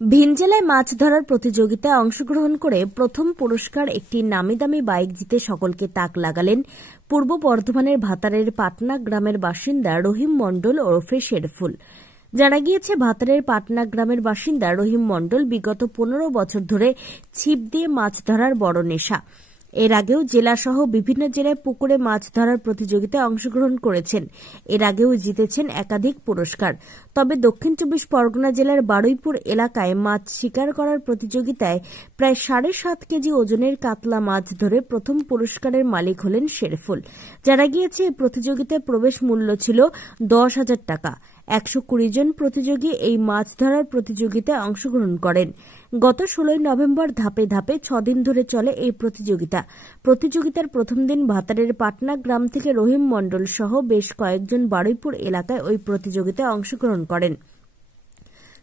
ভিন জেলায় মাছ ধরার প্রতিযোগিতায় অংশগ্রহণ করে প্রথম পুরস্কার একটি নামিদামি বাইক জিতে সকলকে তাক লাগালেন পূর্ব বর্ধমানের ভাতারের পাটনা গ্রামের বাসিন্দা রহিম মণ্ডল ওরফে শেরফুল। জানা গিয়েছে, ভাতারের পাটনা গ্রামের বাসিন্দা রহিম মণ্ডল বিগত 15 বছর ধরে ছিপ দিয়ে মাছ ধরার বড় নেশা। এর আগেও জেলাসহ বিভিন্ন জেলায় পুকুরে মাছ ধরার প্রতিযোগিতায় অংশগ্রহণ করেছেন। এর আগেও জিতেছেন একাধিক পুরস্কার। তবে দক্ষিণ 24 পরগনা জেলার বারুইপুর এলাকায় মাছ শিকার করার প্রতিযোগিতায় প্রায় 7.5 কেজি ওজনের কাতলা মাছ ধরে প্রথম পুরস্কারের মালিক হলেন শেরফুল। জানা গিয়েছে, এই প্রতিযোগিতায় প্রবেশ মূল্য ছিল 10,000 টাকা। 120 জন প্রতিযোগী এই মাছ ধরার প্রতিযোগিতায় অংশগ্রহণ করেন। গত 16 নভেম্বর ধাপে ধাপে 6 দিন ধরে চলে এই প্রতিযোগিতার প্রথম দিন ভাতারের পাটনা গ্রাম থেকে রহিম মণ্ডল সহ বেশ কয়েকজন বারুইপুর এলাকায় ওই প্রতিযোগিতায় অংশগ্রহণ করেন।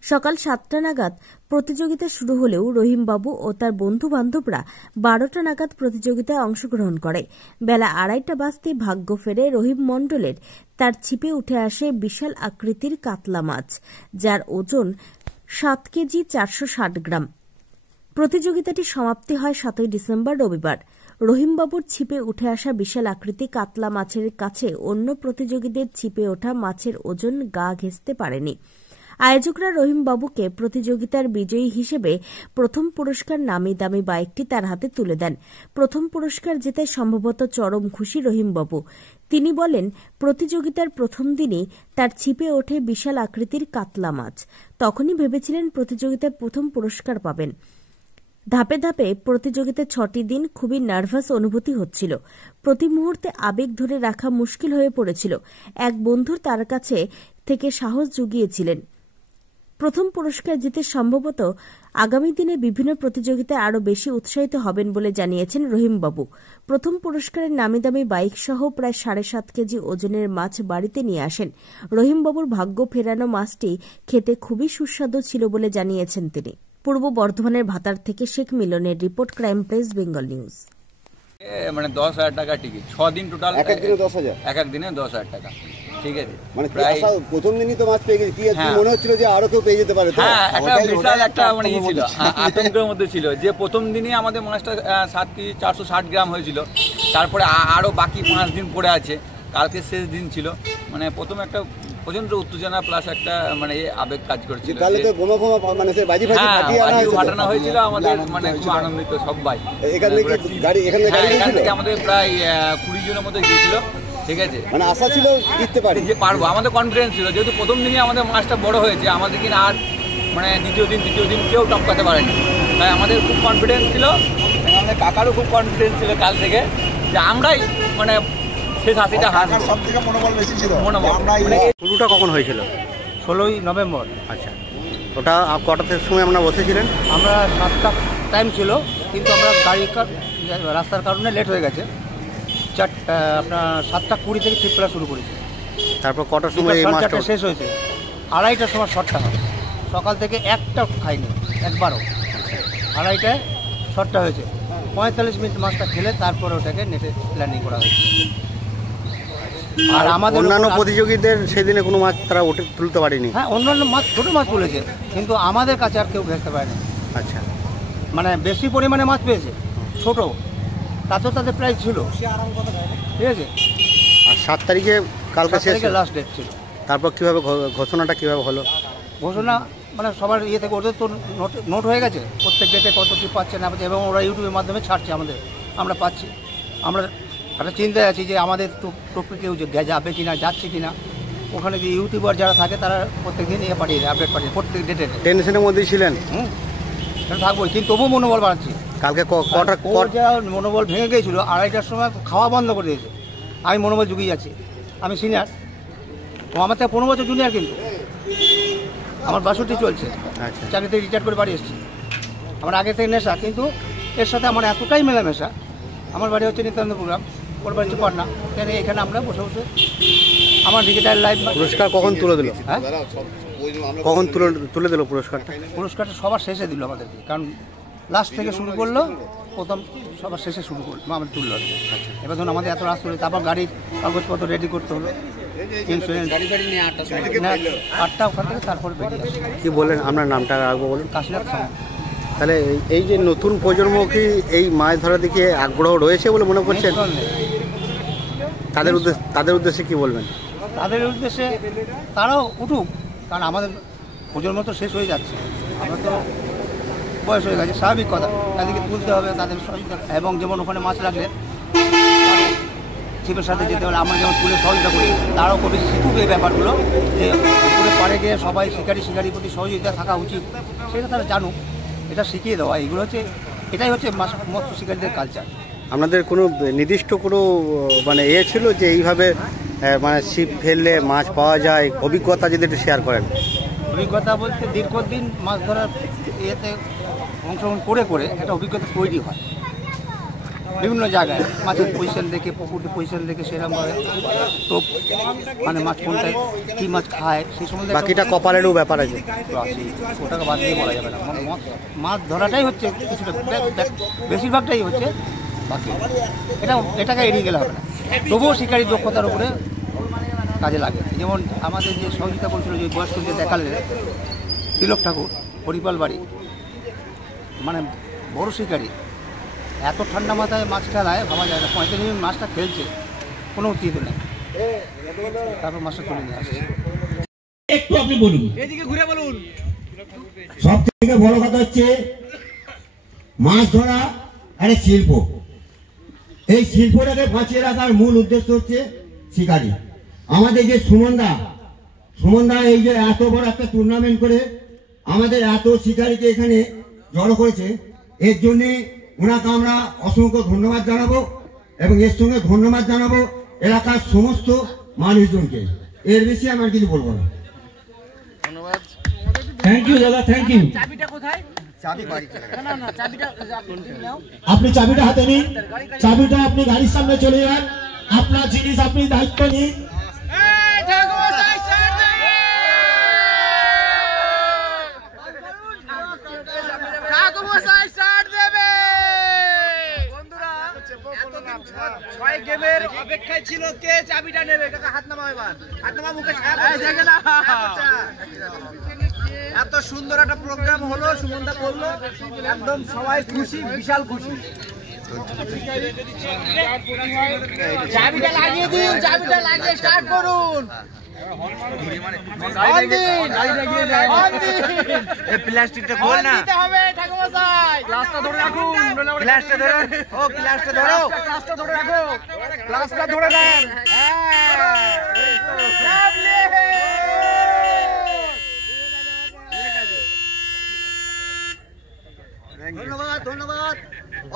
সকাল 7টা নাগাদ প্রতিযোগিতা শুরু হলেও রহিমবাবু ও তার বন্ধু-বান্ধবরা 12টা নাগাদ প্রতিযোগিতায় অংশগ্রহণ করে। বেলা 2:30টা বাজতেই ভাগ্য ফেরে রহিম মণ্ডলের। তার ছিপে উঠে আসে বিশাল আকৃতির কাতলা মাছ, যার ওজন 7 কেজি 460 গ্রাম। প্রতিযোগিতাটি সমাপ্তি হয় 7ই ডিসেম্বর রবিবার। রহিমবাবুর ছিপে উঠে আসা বিশাল আকৃতি কাতলা মাছের কাছে অন্য প্রতিযোগীদের ছিপে ওঠা মাছের ওজন গা ঘেঁষতে পারেনি। আয়োজকরা রহিমবাবুকে প্রতিযোগিতার বিজয়ী হিসেবে প্রথম পুরস্কার নামি দামি বাইকটি তার হাতে তুলে দেন। প্রথম পুরস্কার জেতায় সম্ভবত চরম খুশি রহিমবাবু। তিনি বলেন, প্রতিযোগিতার প্রথম দিনই তার ছিপে ওঠে বিশাল আকৃতির কাতলা মাছ। তখনই ভেবেছিলেন প্রতিযোগিতায় প্রথম পুরস্কার পাবেন। ধাপে ধাপে প্রতিযোগিতার 6টি দিন খুবই নার্ভাস অনুভূতি হচ্ছিল। প্রতি মুহূর্তে আবেগ ধরে রাখা মুশকিল হয়ে পড়েছিল। এক বন্ধুর তার কাছে থেকে সাহস জুগিয়েছিলেন। প্রথম পুরস্কার জিতে সম্ভবত আগামী দিনে বিভিন্ন প্রতিযোগিতায় আরও বেশি উৎসাহিত হবেন বলে জানিয়েছেন রহিমবাবু। প্রথম পুরস্কারের নামিদামি বাইক সহ প্রায় 7.5 কেজি ওজনের মাছ বাড়িতে নিয়ে আসেন। রহিমবাবুর ভাগ্য ফেরানো মাছটি খেতে খুবই সুস্বাদু ছিল বলে জানিয়েছেন তিনি। পূর্ব বর্ধমানের ভাতার থেকে শেখ মিলনের report, crime press Bengal news. মানে 10,000 টাকা টিকিট, 6 দিন টোটাল। এক একদিনে 10,000, এক একদিনে 10,000 টাকা। ঠিক আছে, মানে প্রায় প্রথম দিনই তো মাছ পেয়ে গেছি। কি মনে হচ্ছিল যে আরো কেউ পেয়ে যেতে পারে? হ্যাঁ, একটা বিশাল একটা মানে ছিল, আতঙ্কের মধ্যে ছিল যে প্রথম দিনই আমাদের মাছটা 7 কেজি 460 গ্রাম হয়েছিল। তারপরে আরো বাকি 5 দিন পড়ে আছে, কালকে শেষ দিন ছিল। মানে প্রথম একটা প্রচন্ড উত্তেজনা প্লাস একটা মানে আবেগ কাজ করছিল। ফাটানো হয়েছিল আমাদের, মানে খুব আনন্দিত সবাই। এখান থেকে আমাদের প্রায় 20 জনের মতো গিয়েছিল। ঠিক আছে, মানে আশা ছিল জিততে পারি, যে পারবো, আমাদের কনফিডেন্স ছিল। যেহেতু প্রথম দিনই আমাদের মাছটা বড় হয়েছে, আমাদের কিনা আর মানে দ্বিতীয় দিন কেউ টপকাতে পারেনি। তাই আমাদের খুব কনফিডেন্স ছিল। আমাদের কাকারও খুব কনফিডেন্স ছিল কাল থেকে যে আমরাই মানে শেষ হাসিটা হাসবো। সব থেকে মনোবল বেশি ছিল। শুরুটা কখন হয়েছিল? 16ই নভেম্বর। আচ্ছা, ওটা কটার সময় আমরা বসেছিলেন? আমরা 7টা টাইম ছিল, কিন্তু আমরা রাস্তার কারণে লেট হয়ে গেছে। আপনার 7টা 20 থেকে ট্রিপ ফেলা শুরু করেছি। তারপর কটার সময় শেষ হয়েছে? 2:30টার সময় শর্টটা হয়। সকাল থেকে একটা খাইনি একবারও। 2:30টায় শর্টটা হয়েছে। 45 মিনিট মাছটা খেলে তারপরে ওটাকে নেটে ল্যান্ডিং করা হয়েছে। আর আমাদের অন্যান্য প্রতিযোগীদের সেদিনে কোনো মাছ তারা ওঠে তুলতে পারেনি? হ্যাঁ, অন্যান্য মাছ ছোটো মাছ তুলেছে, কিন্তু আমাদের কাছে আর কেউ ভেসতে পারেনি। আচ্ছা, মানে বেশি পরিমাণে মাছ পেয়েছে ছোটো, তাতেও তাদের প্রাইস ছিল। ঠিক আছে, আর 7 তারিখে কালকে লাস্ট ডেট ছিল। তারপর কীভাবে ঘোষণাটা কীভাবে হলো? ঘোষণা মানে সবার ইয়ে থেকে ওদের তো নোট হয়ে গেছে, প্রত্যেক ডেটে কত কী পাচ্ছে না পাচ্ছে, এবং ওরা ইউটিউবের মাধ্যমে ছাড়ছে আমরা পাচ্ছি। আমরা একটা চিন্তায় আছি যে আমাদের টপকে কেউ যাবে কিনা, যাচ্ছে কিনা। ওখানে যে ইউটিউবার যারা থাকে তারা প্রত্যেক দিন ইয়ে পাঠিয়ে দেয়, আপডেট পাঠিয়ে প্রত্যেক ডেটে। টেনশনের মধ্যেই ছিলেন? থাকবোই, কিন্তু তবুও মনোবল বাড়াচ্ছি। কালকে মনোবল ভেঙে গিয়েছিল, 2:30টার সময় খাওয়া বন্ধ করে দিয়েছে। আমি মনোবল জুগিয়ে যাচ্ছি। আমি সিনিয়র, ও আমার থেকে 15 বছর জুনিয়র, কিন্তু আমার 62 চলছে। আচ্ছা, চাকরি থেকে রিটায়ার করে বাড়ি এসেছি। আমার আগে থেকে নেশা, কিন্তু এর সাথে আমার এতটাই মেলামেশা। আমার বাড়ি হচ্ছে নিত্যানন্দপুর গ্রাম, ওর বাড়ি হচ্ছে পাটনা। এখানে আমরা বসে বসে আমার ডিজিটাল লাইফ। পুরস্কার কখন তুলে দিল? হ্যাঁ, কখন তুলে দিল পুরস্কারটা? পুরস্কারটা সবার শেষে দিল আমাদেরকে, কারণ লাস্ট থেকে শুরু করলো, প্রথম সবার শেষে শুরু করলো আমাদের তুললো। আচ্ছা, এবার ধরুন আমাদের এত রাস্তা হলো, তারপর গাড়ির কাগজপত্র রেডি করতে হলো। ইন্স্যুরেন্স 8টা ওখান থেকে তারপর বেরিয়ে আসে। কি বলেন আপনার নামটা আগে বলুন। কাশীনাথ সামন্ত। তাহলে এই যে নতুন প্রজন্ম কি এই মাছ ধরা দিকে আগ্রহ রয়েছে বলে মনে করছেন? তাদের উদ্দেশ্যে কি বলবেন? তাদের উদ্দেশ্যে তারাও উঠুক, কারণ আমাদের প্রজন্ম তো শেষ হয়ে যাচ্ছে, আমরা তো বয়স হয়ে গেছে, স্বাভাবিক কথা। তাদেরকে তুলতে হবে, তাদের সহযোগিতা, এবং যেমন ওখানে মাছ রাখলে ছিপের সাথে যেতে হলে আমরা যেমন তুলে সহযোগিতা করি, তারাও কবি শিখুক এই ব্যাপারগুলো, যে পুকুরে পাড়ে গিয়ে সবাই শিকারির প্রতি সহযোগিতা থাকা উচিত, সেটা তারা জানুক, এটা শিখিয়ে দেওয়া। এটাই হচ্ছে মৎস্য শিকারীদের কালচার। আপনাদের কোনো নির্দিষ্ট কোনো মানে ছিল যে এইভাবে মানে ছিপ ফেললে মাছ পাওয়া যায়, অভিজ্ঞতা যদি একটু শেয়ার করেন? অভিজ্ঞতা বলতে দীর্ঘদিন মাছ ধরার ইয়েতে অংশগ্রহণ করে একটা অভিজ্ঞতা তৈরি হয় বিভিন্ন জায়গায়, মাছের পজিশন দেখে, পুকুরের পজিশন দেখে, সেরকমভাবে টোপ মানে মাছ কোনটায় কী মাছ খায় সেই সম্বন্ধে। বাকিটা কপালেরও ব্যাপার আছে, ওটাকে বাদ দিয়ে বলা যাবে না। মাছ ধরাটাই হচ্ছে কিছুটা, বেশিরভাগটাই হচ্ছে, বাকি এটাকে এড়িয়ে গেলে হবে না। তবুও শিকারী দক্ষতার উপরে কাজে লাগে। যেমন আমাদের যে সহযোগিতা করেছিল, যে বয়স্ক যে দেখালে তিলক ঠাকুর, হরিপাল বাড়ি, মানে বড় শিকারী, এত ঠান্ডা মাথায় মাছ খেলায় ভাবা যায় না। 35 মিনিট মাছটা খেলছে, কোনো উত্তেজিত নেই, তারপর মাছটা তুলে নিয়ে আসছে। একটু আপনি বলুন, এদিকে ঘুরে বলুন। সব থেকে বড় কথা হচ্ছে মাছ ধরা একটা শিল্প। এই শিল্পটাকে বাঁচিয়ে রাখার মূল উদ্দেশ্য হচ্ছে শিকারী। আমাদের যে সুমনদা এই যে এত বড় একটা টুর্নামেন্ট করে আমাদের এত শিকারীকে এখানে জড়ো করেছে, এর জন্যে ওনাকে আমরা অসংখ্য ধন্যবাদ জানাবো, এবং এর সঙ্গে ধন্যবাদ জানাবো এলাকার সমস্ত মানুষজনকে। এর বেশি আমার কিছু বলবো না। ধন্যবাদ। থ্যাংক ইউ দাদা, থ্যাংক ইউ। চাবিটা কোথায়? আপনি চাবিটা হাতে নিন, চাবিটা আপনি গাড়ির সামনে চলে যান, আপনার জিনিস আপনি দায়িত্ব নিন। অপেক্ষায় ছিল কে চাবিটা নেবে, কাকা হাত নামাও, এবার হাত নামা, মুখে এত সুন্দর একটা প্রোগ্রাম হলো, সুমনদা করলো, একদম সবাই খুশি, বিশাল খুশি। চাবিটা লাগিয়ে দিন, চাবিটা লাগিয়ে স্টার্ট করুন। প্লাস্টিকটা খোল না, গ্লাসটা ধরে রাখুন, গ্লাসটা ধরে, ও গ্লাসটা ধরো, গ্লাসটা ধরে রাখো, গ্লাসটা ধরে নেন। ধন্যবাদ, ধন্যবাদ,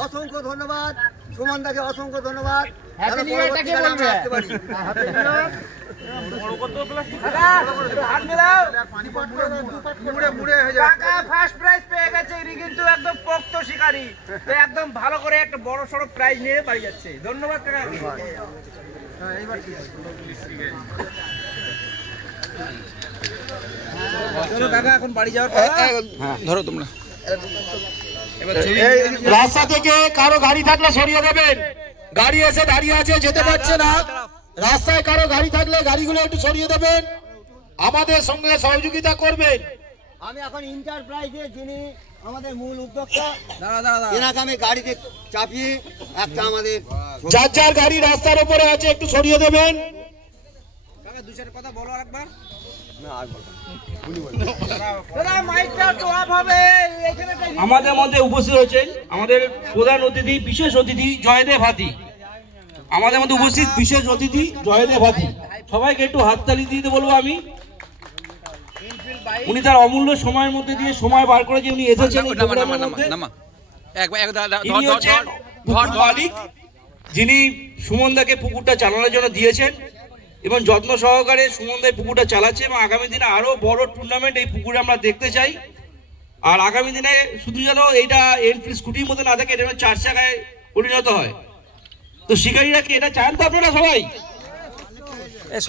অসংখ্য ধন্যবাদ সুমনদাকে, অসংখ্য ধন্যবাদ। ফার্স্ট প্রাইজ পেয়ে গেছে, কিন্তু একদম পোক্ত শিকারী, একদম ভালো করে একটা বড় সড়ো প্রাইজ নিয়ে বাড়ি যাচ্ছে। ধন্যবাদ কাকা। কাকা এখন বাড়ি যাওয়ার ধরো তোমরা। রাস্তা থেকে কারো গাড়ি থাকলে সরিয়ে দেবেন, গাড়ি এসে দাঁড়িয়ে আছে, যেতে পারছে না। রাস্তায় কারো গাড়ি থাকলে গাড়িগুলো একটু সরিয়ে দেবেন, আমাদের সঙ্গে সহযোগিতা করবেন। আমি এখন ইন্টারপ্রাইজে যিনি আমাদের মূল উদ্যোক্তা, এনাকে আমি গাড়িতে চাপিয়ে একটা আমাদের যার যার গাড়ি রাস্তার উপরে আছে একটু সরিয়ে দেবেন। দুই কথা বলো আরেকবার। আমাদের মধ্যে উপস্থিত হয়েছেন আমাদের প্রধান অতিথি, বিশেষ অতিথি জয়দেব হাতি। আমাদের মধ্যে উপস্থিত বিশেষ অতিথি জয়দেব হাতি, সবাইকে একটু হাততালি দিতে বলবো আমি। উনি তার অমূল্য সময়ের মধ্যে দিয়ে সময় বার করে যে উনি এসেছেন, মালিক যিনি সুমনদাকে পুকুরটা চালানোর জন্য দিয়েছেন এবং যত্ন সহকারে সুমনদা পুকুরটা চালাচ্ছে, এবং আগামী দিনে আরো বড় টুর্নামেন্ট এই পুকুরে আমরা দেখতে চাই। আর আগামী দিনে শুধু যেন এইটা এনফিল্ড স্কুটির মধ্যে না থাকে, এটা 4 চাকায় পরিণত হয়। তো শিকারীরা কি এটা চান তো আপনারা সবাই?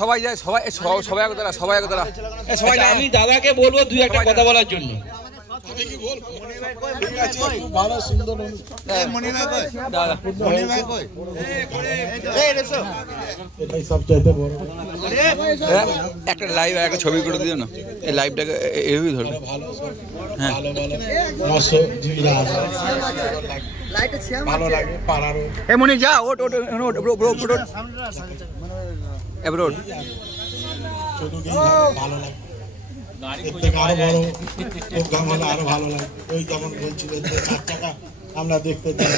সবাই যায়, সবাই সবাই সবাই আমি দাদাকে বলবো 2-1 কথা বলার জন্য। ভালো সুন্দর এটাই সবচাইতে বড়। একটা লাইভ একটা ছবি করে দিও না, এই লাইভটাকে এইভাবেই ধরবে। হ্যাঁ ভালো লাগে পাড়ারও। এ মনি যা ওট ওট ওট ওট এবার ওট। ভালো লাগে এর থেকে আরো বড় প্রোগ্রাম হলে আরো ভালো লাগে। ওই যেমন বলছিল যে 4 টাকা আমরা দেখতে চাই।